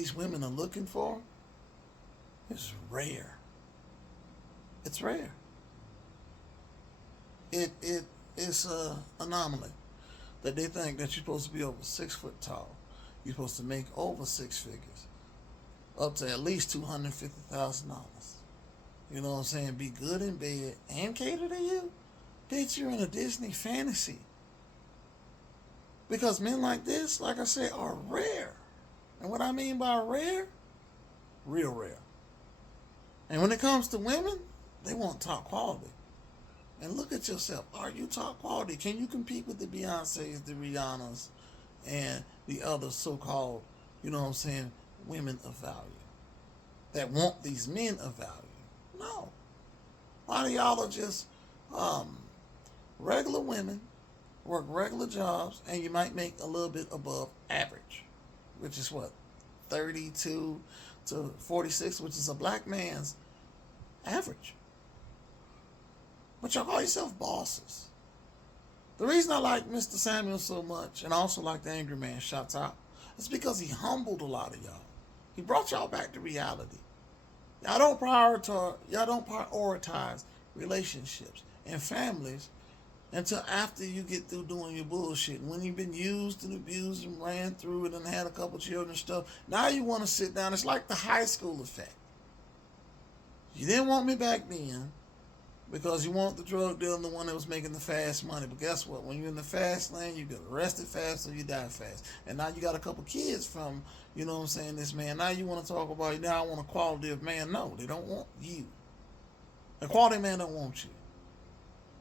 these women are looking for is rare. It's rare. It is a anomaly that they think that you're supposed to be over 6 foot tall. You're supposed to make over six figures, up to at least $250,000. You know what I'm saying? Be good in bed and cater to you. Bitch, you're in a Disney fantasy. Because men like this, like I said, are rare. And what I mean by rare, real rare. And when it comes to women, they want top quality. And look at yourself. Are you top quality? Can you compete with the Beyoncés, the Rihannas, and the other so-called, you know what I'm saying, women of value that want these men of value? No. A lot of y'all are just regular women, work regular jobs, and you might make a little bit above average, which is what, 32 to 46, which is a black man's average. But y'all call yourself bosses. The reason I like Mr. Samuel so much, and I also like the Angry Man Shots Out, is because he humbled a lot of y'all. He brought y'all back to reality. Y'all don't prioritize relationships and families until after you get through doing your bullshit. When you've been used and abused and ran through it and had a couple children and stuff, now you want to sit down. It's like the high school effect. You didn't want me back then because you want the drug dealer, the one that was making the fast money. But guess what? When you're in the fast lane, you get arrested fast or you die fast. And now you got a couple kids from, you know what I'm saying, this man. Now you want to talk about, now I want a quality of man. No, they don't want you. A quality man don't want you.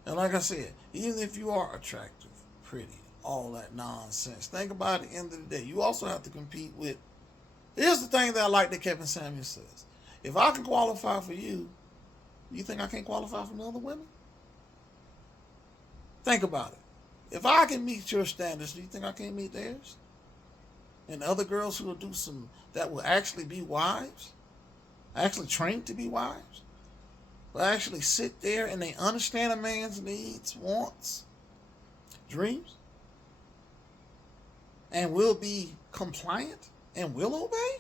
And like I said, even if you are attractive, pretty, all that nonsense, think about it at the end of the day. You also have to compete with, here's the thing that I like that Kevin Samuels says. If I can qualify for you, you think I can't qualify for other women? Think about it. If I can meet your standards, do you think I can't meet theirs? And other girls who will do some, that will actually be wives, actually trained to be wives, will actually sit there and they understand a man's needs, wants, dreams, and will be compliant and will obey,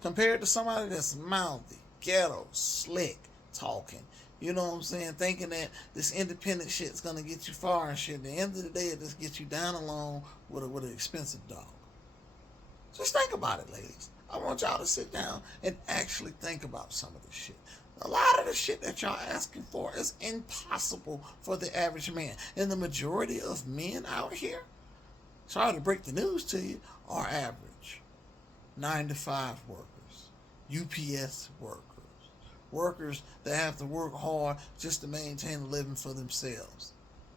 compared to somebody that's mouthy, ghetto, slick, talking. You know what I'm saying? Thinking that this independent shit's gonna get you far and shit. At the end of the day, it just gets you down alone with an expensive dog. Just think about it, ladies. I want y'all to sit down and actually think about some of this shit. A lot of the shit that y'all asking for is impossible for the average man. And the majority of men out here, sorry to break the news to you, are average. 9-to-5 workers, UPS workers that have to work hard just to maintain a living for themselves,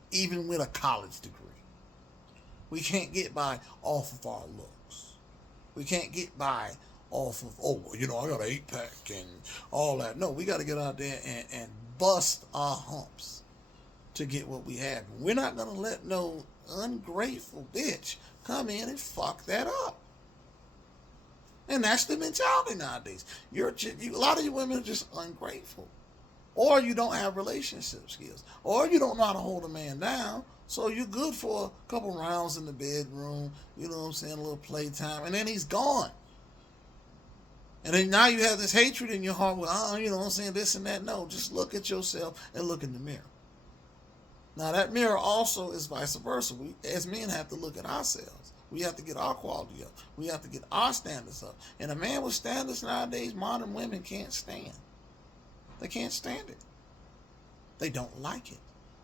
even with a college degree. We can't get by off of our looks. We can't get by off of, oh, you know, I got an 8-pack and all that. No, we got to get out there and bust our humps to get what we have. We're not going to let no ungrateful bitch come in and fuck that up. And that's the mentality nowadays. A lot of you women are just ungrateful. Or you don't have relationship skills. Or you don't know how to hold a man down. So you're good for a couple rounds in the bedroom. You know what I'm saying? A little playtime. And then he's gone. And then now you have this hatred in your heart with, you know what I'm saying, this and that. No, just look at yourself and look in the mirror. Now that mirror also is vice versa. We as men have to look at ourselves. We have to get our quality up. We have to get our standards up. And a man with standards nowadays, modern women can't stand. They can't stand it. They don't like it.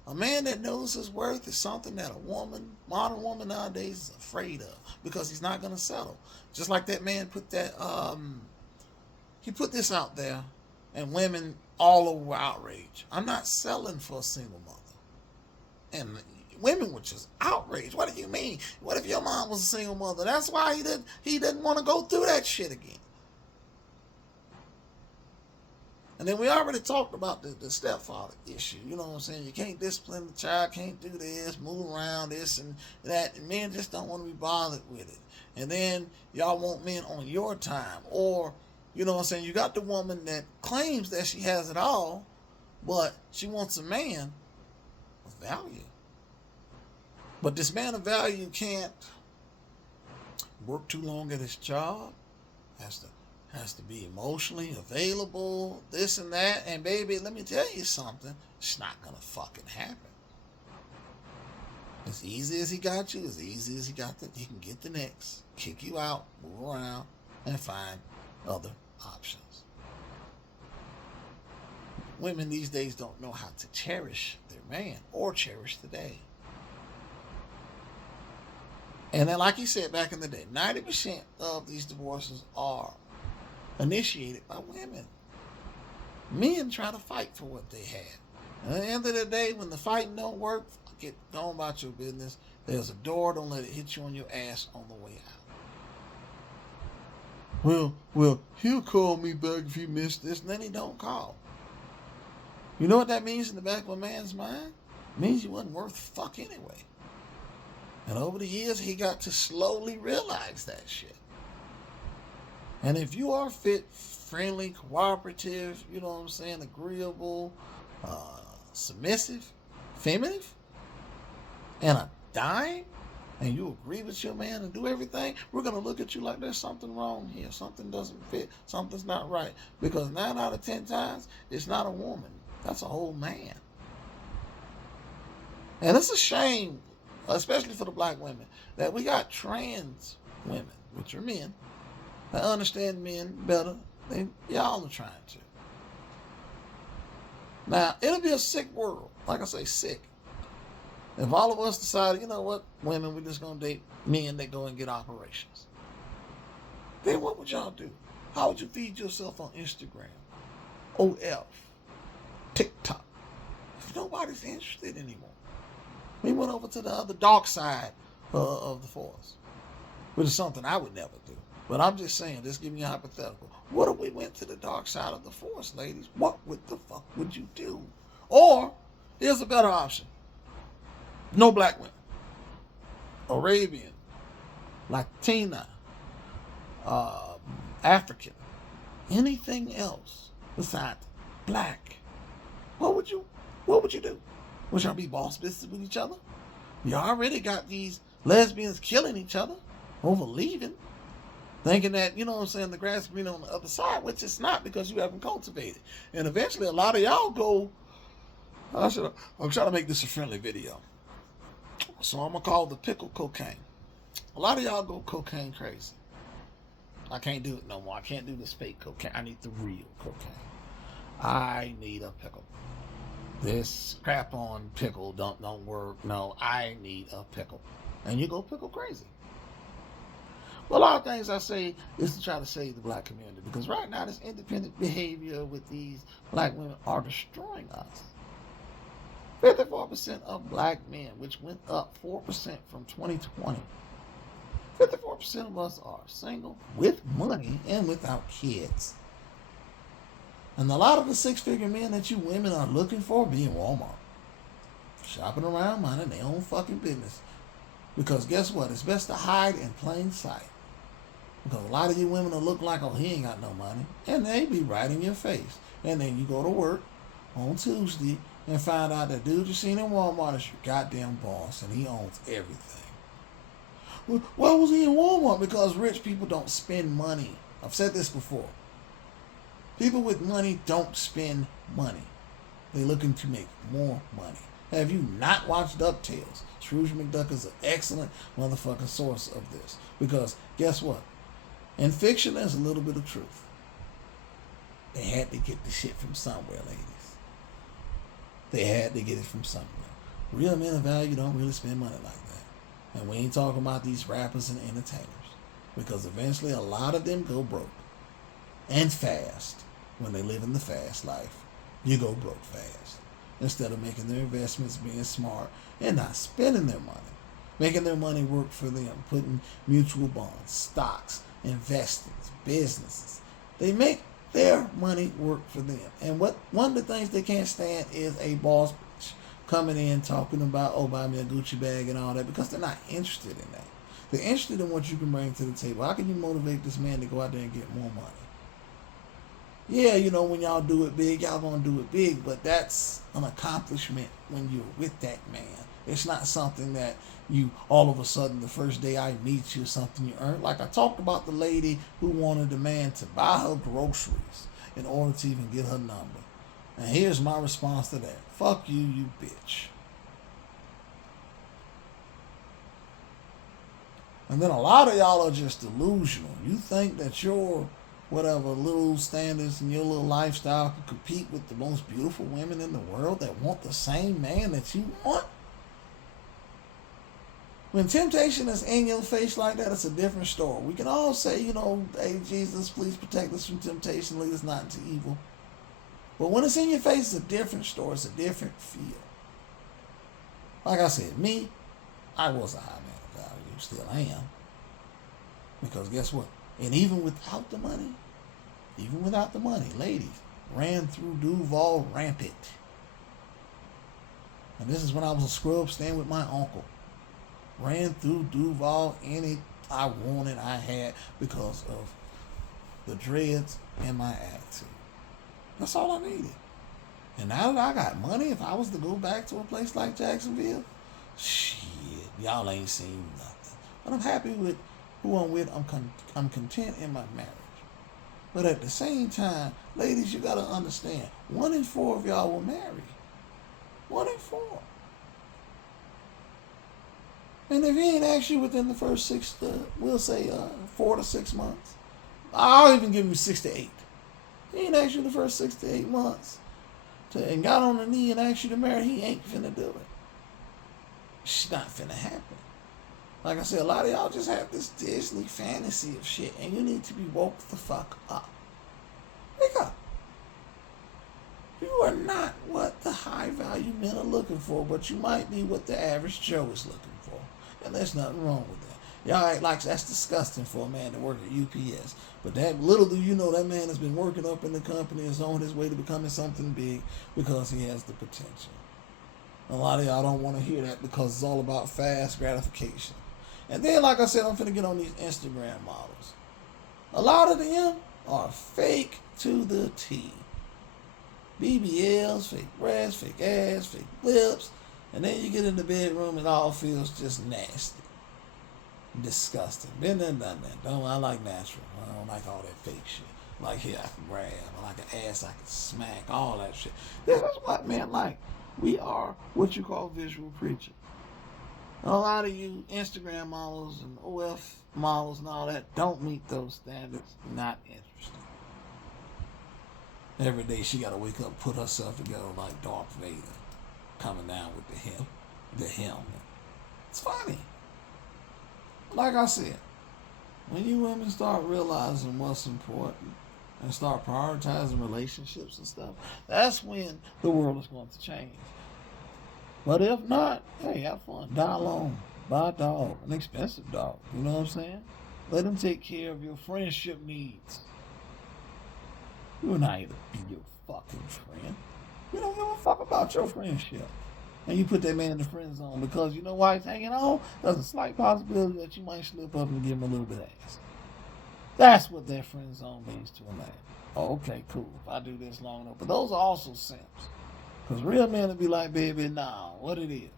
A man that knows his worth is something that modern woman nowadays is afraid of because he's not going to settle. Just like that man put that, he put this out there and women all over outrage. I'm not selling for a single mother. And women were just outraged. What do you mean? What if your mom was a single mother? That's why he didn't want to go through that shit again. And then we already talked about the stepfather issue. You know what I'm saying? You can't discipline the child, can't do this, move around, this and that. And men just don't want to be bothered with it. And then y'all want men on your time. Or, you know what I'm saying, you got the woman that claims that she has it all, but she wants a man of value. But this man of value can't work too long at his job, has to be emotionally available, this and that. And baby, let me tell you something, it's not gonna fucking happen. As easy as he got you, as easy as he can get the next, kick you out, move around, and find other options. Women these days don't know how to cherish their man or cherish the day. And then, like you said back in the day, 90% of these divorces are initiated by women. Men try to fight for what they had. And at the end of the day, when the fighting don't work, get on about your business. There's a door, don't let it hit you on your ass on the way out. Well, he'll call me back if he missed this, and then he don't call. You know what that means in the back of a man's mind? It means you wasn't worth fuck anyway. And over the years, he got to slowly realize that shit. And if you are fit, friendly, cooperative, you know what I'm saying, agreeable, submissive, feminine, and a dime, and you agree with your man and do everything, we're going to look at you like there's something wrong here. Something doesn't fit. Something's not right. Because 9 out of 10 times, it's not a woman. That's a whole man. And it's a shame, especially for the black women, that we got trans women, which are men, that understand men better than y'all are trying to. Now, it'll be a sick world. Like I say, sick. If all of us decided, you know what, women, we're just going to date men that go and get operations, then what would y'all do? How would you feed yourself on Instagram, OF, TikTok, if nobody's interested anymore? We went over to the other dark side of the force, which is something I would never do. But I'm just saying, just giving you a hypothetical. What if we went to the dark side of the force, ladies? What the fuck would you do? Or, here's a better option. No black women. Arabian, Latina, African, anything else besides black. What would you do? Would y'all be boss bitches with each other? You already got these lesbians killing each other over leaving, thinking that, you know what I'm saying, the grass is green on the other side, which it's not, because you haven't cultivated. And eventually a lot of y'all go, I'm trying to make this a friendly video, so I'm going to call the pickle cocaine. A lot of y'all go cocaine crazy. I can't do it no more. I can't do this fake cocaine. I need the real cocaine. I need a pickle. This crap on pickle don't work. No, I need a pickle. And you go pickle crazy. Well, a lot of things I say is to try to save the black community, because right now this independent behavior with these black women are destroying us. 54% of black men, which went up 4% from 2020. 54% of us are single, with money, and without kids. And a lot of the six-figure men that you women are looking for be in Walmart, shopping around, minding their own fucking business. Because guess what? It's best to hide in plain sight. Because a lot of you women will look like, oh, he ain't got no money. And they be right in your face. And then you go to work on Tuesday and find out that dude you seen in Walmart is your goddamn boss, and he owns everything. Well, why was he in Walmart? Because rich people don't spend money. I've said this before. People with money don't spend money. They're looking to make more money. Have you not watched DuckTales? Scrooge McDuck is an excellent motherfucking source of this. Because guess what? In fiction, there's a little bit of truth. They had to get the shit from somewhere, ladies. They had to get it from somewhere. Real men of value don't really spend money like that. And we ain't talking about these rappers and entertainers. Because eventually a lot of them go broke. And fast. When they live in the fast life, you go broke fast. Instead of making their investments, being smart, and not spending their money. Making their money work for them. Putting mutual bonds, stocks, investments, businesses. They make their money work for them. And one of the things they can't stand is a boss bitch coming in talking about, oh, buy me a Gucci bag and all that, because they're not interested in that. They're interested in what you can bring to the table. How can you motivate this man to go out there and get more money? Yeah, you know, when y'all do it big, y'all gonna do it big, but that's an accomplishment when you're with that man It's not something that you all of a sudden the first day I meet you, something you earn. Like I talked about the lady who wanted a man to buy her groceries in order to even get her number. And here's my response to that. Fuck you, you bitch. And then a lot of y'all are just delusional. You think that your whatever little standards and your little lifestyle can compete with the most beautiful women in the world that want the same man that you want? When temptation is in your face like that, it's a different story. We can all say, hey, Jesus, please protect us from temptation, lead us not into evil. But when it's in your face, it's a different story. It's a different feel. Like I said, me, I was a high man of value. Still am. Because guess what? And even without the money, ladies ran through Duval rampant. And this is when I was a scrub staying with my uncle. Ran through Duval any I wanted, I had because of the dreads and my attitude. That's all I needed. And now that I got money, if I was to go back to a place like Jacksonville, shit, y'all ain't seen nothing. But I'm happy with who I'm with. I'm content in my marriage. But at the same time, ladies, you got to understand, 1 in 4 of y'all will marry. 1 in 4. And if he ain't asked you within the first 4 to 6 months, I'll even give him 6 to 8. He ain't asked you the first 6 to 8 months and got on the knee and asked you to marry, he ain't finna do it. It's not finna happen. Like I said, a lot of y'all just have this Disney fantasy of shit, and you need to be woke the fuck up. Wake up. You are not what the high value men are looking for, but you might be what the average Joe is looking for. And there's nothing wrong with that. Y'all act like that's disgusting for a man to work at UPS. But that little do you know, that man has been working up in the company and is on his way to becoming something big because he has the potential. A lot of y'all don't want to hear that because it's all about fast gratification. And then, like I said, I'm finna get on these Instagram models. A lot of them are fake to the T. BBLs, fake breasts, fake ass, fake lips. And then you get in the bedroom, it all feels just nasty. Disgusting. Been there, done that. I like natural. I don't like all that fake shit. Like here I can grab, I like an ass I can smack, all that shit. This is what men like. We are what you call visual creatures. And a lot of you Instagram models and OF models and all that don't meet those standards. Not interesting. Every day she gotta wake up, put herself together like Darth Vader, coming down with the helmet. It's funny. Like I said, when you women start realizing what's important and start prioritizing relationships and stuff, that's when the world is going to change. But if not, hey, have fun. Die alone. Buy a dog. An expensive dog. You know what I'm saying? Let them take care of your friendship needs. You're not here to be your fucking friend. You don't give a fuck about your friendship. And you put that man in the friend zone because you know why he's hanging on? There's a slight possibility that you might slip up and give him a little bit of ass. That's what that friend zone means to a man. Oh, okay, cool. If I do this long enough. But those are also simps. Because real men will be like, baby, nah, what it is.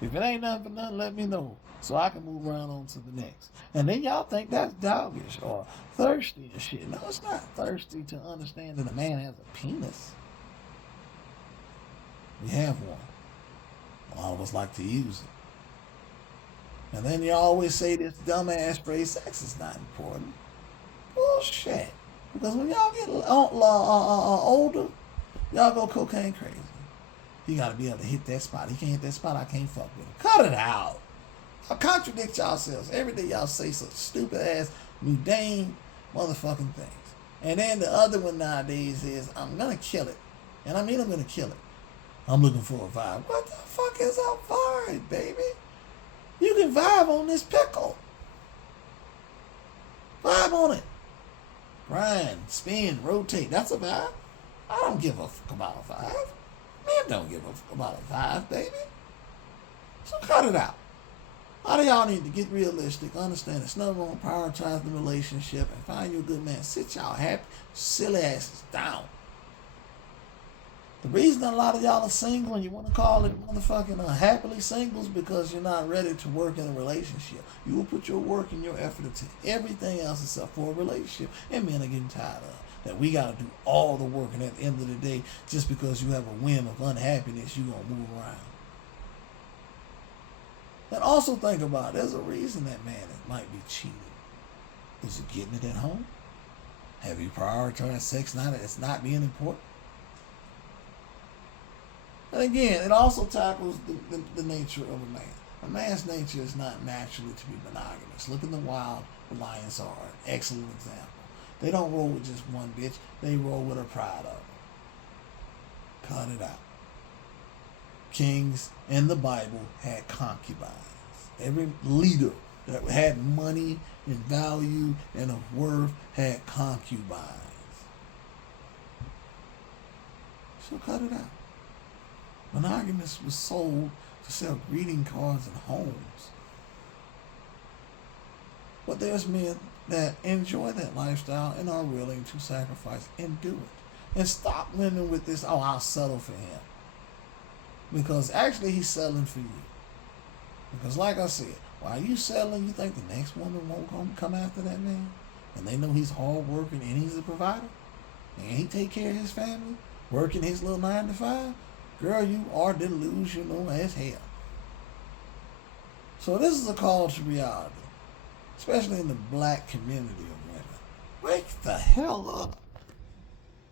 If it ain't nothing for nothing, let me know so I can move around on to the next. And then y'all think that's doggish or thirsty and shit. No, it's not thirsty to understand that a man has a penis. We have one. A lot of us like to use it. And then you always say this dumbass phrase, sex is not important. Bullshit. Because when y'all get older, y'all go cocaine crazy. You gotta be able to hit that spot. He can't hit that spot, I can't fuck with him. Cut it out. Y'all contradict yourselves. Every day y'all say such stupid ass, mundane motherfucking things. And then the other one nowadays is, I'm gonna kill it. And I mean I'm gonna kill it. I'm looking for a vibe. What the fuck is a vibe, baby? You can vibe on this pickle. Vibe on it. Grind, spin, rotate. That's a vibe. I don't give a fuck about a vibe. Men don't give a fuck about a vibe, baby. So cut it out. A lot of y'all need to get realistic, understand it's nothing wrong, prioritize the relationship, and find you a good man. Sit y'all happy, silly asses down. The reason a lot of y'all are single and you want to call it motherfucking happily singles because you're not ready to work in a relationship. You will put your work and your effort into everything else except for a relationship. And men are getting tired of that. We got to do all the work, and at the end of the day, just because you have a whim of unhappiness, you're going to move around. And also think about it. There's a reason that man might be cheating. Is it getting it at home? Have you prioritized sex now that it's not being important? And again, it also tackles the nature of a man. A man's nature is not naturally to be monogamous. Look at the wild lions are an excellent example. They don't roll with just one bitch. They roll with a pride of them. Cut it out. Kings in the Bible had concubines. Every leader that had money and value and of worth had concubines. So cut it out. Monogamous was sold to sell greeting cards and homes. But there's men that enjoy that lifestyle and are willing to sacrifice and do it. And stop women with this, oh, I'll settle for him. Because actually he's settling for you. Because like I said, while you settling, you think the next woman won't come after that man? And they know he's hard working and he's a provider? And he take care of his family? Working his little 9 to 5? Girl, you are delusional as hell. So this is a call to reality. Especially in the black community of women. Wake the hell up.